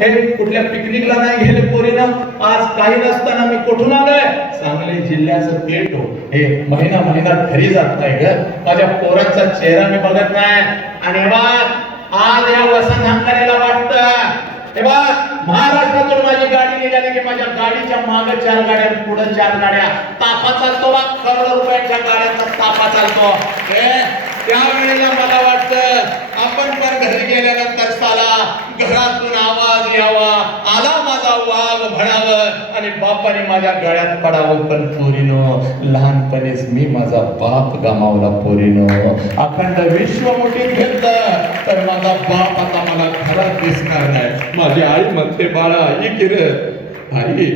हे कुठल्या पिकनिकला नाही गेले पोरीनं? आज काही नसताना मी कुठून आलोय? सांगली जिल्ह्याचं पेट हो. हे. महिना महिना घरी जात नाही ग. माझ्या पोरांचा चेहरा मी बघत नाही. आणि आज या वसंत हंकारीला वाटत. हे महाराष्ट्रातून माझी गाडी निघाली की माझ्या गाडीच्या मागे चार गाड्या पुढे चार गाड्या. तापा चालतो बा. करोड रुपयाच्या गाड्यांचा तापा चालतो. हे त्यावेळेला मला वाटतं आपण पण घरी गेल्यानंतर घरातून आवाज यावा आला माझा वाघ म्हणावं आणि बापाने माझ्या गळ्यात पडावं पण पोरीनो लहानपणीच मी माझा बाप गमावला पोरीनो. अखंड विश्व मोठीत घेतलं तर माझा बाप आता मला घरात दिसणार नाही. माझी आई म्हणते बाळा आई किरत आई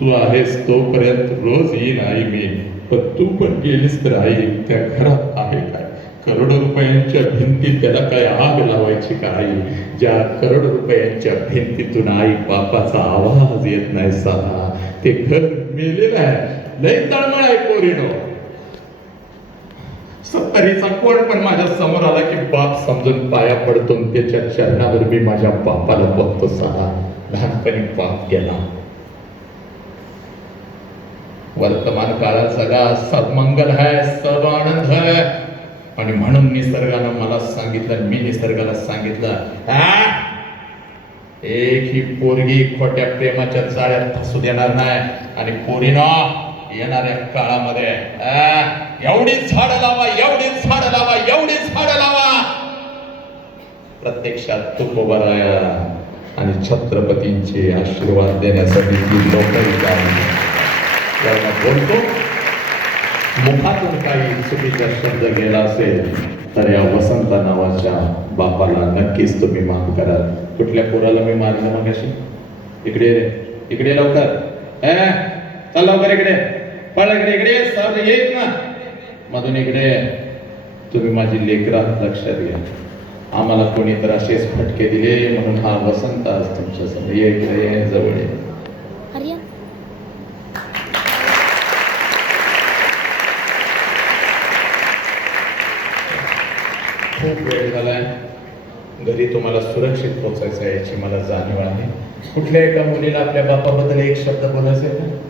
तू आहेस तोपर्यंत रोज येईन आई मी पण तू पण गेलीस तर आई त्या घरात आहे का? करोडो रुपयांच्या भिंतीत त्याला काय आग लावायची का आई ज्या करोड रुपयांच्या भिंतीतून आई बापाचा आवाज येत नाही साधा. ते घर मेलेलं आहे. लय तळमळ आहे कोरिडो सत्तरीचा कोण पण माझ्यासमोर आला की बाप समजून पाया पडतो त्याच्या चरणावर मी माझ्या बापाला बघतो साधा. लहानपणी बाप गेला. वर्तमान काळात सगळा सदमंगल है सब आनंद है आणि म्हणून निसर्गानं मला सांगितलं मी निसर्गाला सांगितलं एक ही पोरगी खोट्या प्रेमाच्या जाळ्यात फसू देणार नाही आणि पोरीनं येणाऱ्या काळामध्ये एवढी झाड लावा एवढी झाड लावा एवढी झाड लावा. प्रत्यक्षात तुप बराया आणि छत्रपतींचे आशीर्वाद देण्यासाठी ती लोक बोलतो मुखातून काही चुकीचा शब्द गेला असेल तर या वसंत नावाच्या बापाला नक्कीच तुम्ही माफ करा. कुठल्या पोराला मी मारलं मग अशी इकडे रे. इकडे लवकर. ए चल लवकर इकडे. पळ इकडे इकडे ये, सर येत ना मधून इकडे तुम्ही माझी लेकरा लक्षात घ्या. आम्हाला कोणी तर असेच फटके दिले म्हणून हा वसंत आज तुमच्यासमोर ये इकडे ये जवळ ये हरिया खूप वेळ झाला आहे घरी तुम्हाला सुरक्षित पोहोचायचं आहे याची मला जाणीव आहे. कुठल्या एका मुलीला आपल्या बापाबद्दल एक शब्द बोलायचा आहे?